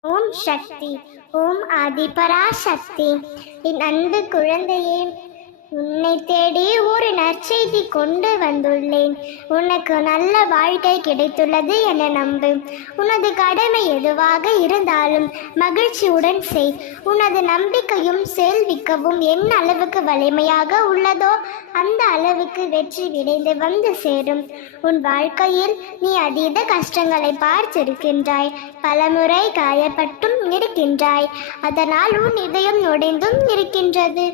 ஓம் சக்தி ஓம் ஆதிபராசக்தி. என் அன்பு குழந்தையே உன்னை தேடி நற்செய்தி கொண்டு வந்துள்ளேன். உனக்கு நல்ல வாழ்க்கை கிடைத்துள்ளது என நம்பு. உனது கடமை எதுவாக இருந்தாலும் மகிழ்ச்சியுடன் செய். உனது நம்பிக்கையும் செல்விக்கவும் என்ன அளவுக்கு வலிமையாக உள்ளதோ அந்த அளவுக்கு வெற்றி விரைந்து வந்து சேரும். உன் வாழ்க்கையில் நீ அதீத கஷ்டங்களை பார்த்திருக்கின்றாய். பலமுறை காயப்பட்டும் இருக்கின்றாய். அதனால் உன் இதயம் நுடைந்தும் இருக்கின்றது.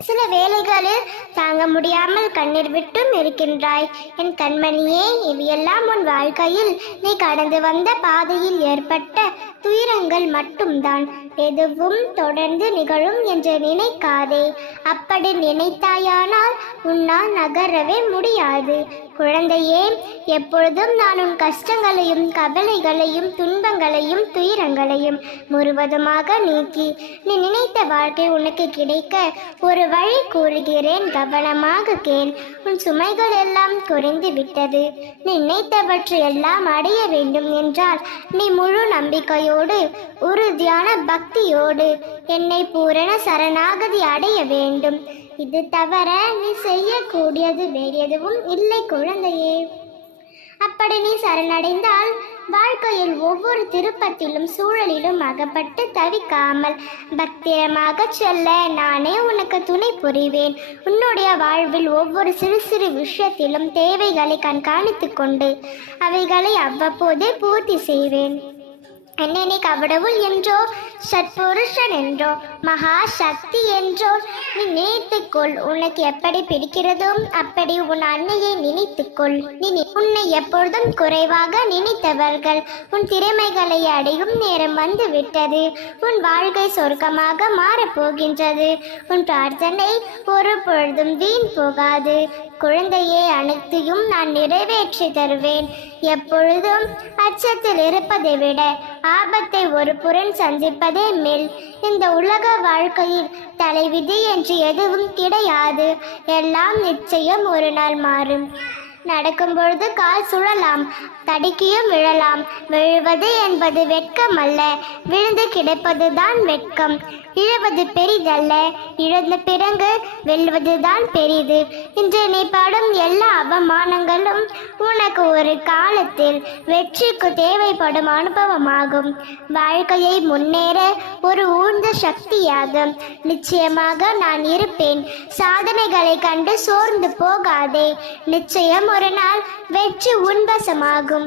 சில வேளைகளில் தாங்க முடியாமல் கண்ணீர் விட்டும் இருக்கின்றாய் என் கண்மணியே இவையெல்லாம் உன் வாழ்க்கையில் நீ கடந்து வந்த பாதையில் ஏற்பட்ட துயரங்கள் மட்டும்தான். எதுவும் தொடர்ந்து நிகழும் என்று நினைக்காதே. அப்படி நினைத்தாயானால் உன்னால் நகரவே முடியாது. குழந்தையே எப்பொழுதும் நான் உன் கஷ்டங்களையும் கவலைகளையும் துன்பங்களையும் துயரங்களையும் முழுவதுமாக நீக்கி நீ நினைத்த வாழ்க்கை உனக்கு கிடைக்க ஒரு வழி கூறுகிறேன் கவனமாக கேள். உன் சுமைகள் எல்லாம் குறைந்து விட்டது. நீ நினைத்தவற்றை எல்லாம் அடைய வேண்டும் என்றால் நீ முழு நம்பிக்கையோடு உறுதியான பக்தியோடு என்னை பூரண சரணாகதி அடைய வேண்டும். இது தவிர நீ செய்யக்கூடியது வேறு எதுவும் இல்லை குழந்தையே. அப்படி நீ சரணடைந்தால் வாழ்க்கையில் ஒவ்வொரு திருப்பத்திலும் சூழலிலும் அகப்பட்டு தவிக்காமல் பத்திரமாக செல்ல நானே உனக்கு துணை புரிவேன். உன்னுடைய வாழ்வில் ஒவ்வொரு சிறு சிறு விஷயத்திலும் தேவைகளை கண்காணித்து கொண்டு அவைகளை அவ்வப்போதே பூர்த்தி செய்வேன். என்னை கபடவுள் என்றோ சத்புருஷன் என்றோ மகா சக்தி என்றோ நீ நினைத்துக்கொள். உனக்கு எப்படி பிடிக்கிறதோ அப்படி உன் அன்னையை நினைத்துக்கொள். நீ உன்னை எப்பொழுதும் குறைவாக நினைத்தவர்கள். உன் திறமைகளை அடையும் நேரம் வந்து விட்டது உன் வாழ்க்கை சொர்க்கமாக மாறப்போகின்றது. உன் பிரார்த்தனை ஒரு பொழுதும் வீண் போகாது. குழந்தையை அனைத்தையும் நான் நிறைவேற்றி தருவேன். எப்பொழுதும் அச்சத்தில் இருப்பதை விட ஆபத்தை ஒரு புறம் சந்திப்பதே மேல். இந்த உலக வாழ்க்கையில் தலைவிதி என்று எதுவும் கிடையாது. எல்லாம் நிச்சயம் ஒரு நாள் மாறும். நடக்கும் பொழுது கால் சுழலாம் தடுக்கியும் விழலாம். விழுவது என்பது வெட்கம் அல்ல விழுந்து கிடப்பதுதான் வெட்கம். இழுவது பெரிதல்ல இழந்த பிறகு வெல்வதுதான் பெரிது. இன்று நீ படும் எல்லா அவமானங்களும் உனக்கு ஒரு காலத்தில் வெற்றிக்கு தேவைப்படும் அனுபவமாகும். வாழ்க்கையை முன்னேற ஒரு ஊர்ந்த சக்தியாகும். நிச்சயமாக நான் இருப்பேன். சாதனைகளை கண்டு சோர்ந்து போகாதே. நிச்சயம் ஒரு நாள் வெற்றி உன்வசமாகும்.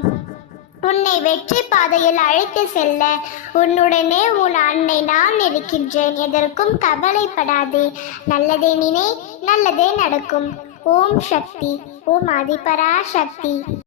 உன்னை வெற்றி பாதையில் அழைத்து செல்ல உன்னுடனே உன் அன்னை நான் இருக்கின்றேன். எதற்கும் கவலைப்படாதே. நல்லதே நினை நல்லதே நடக்கும். ஓம் சக்தி. ஓம் அதிபரா சக்தி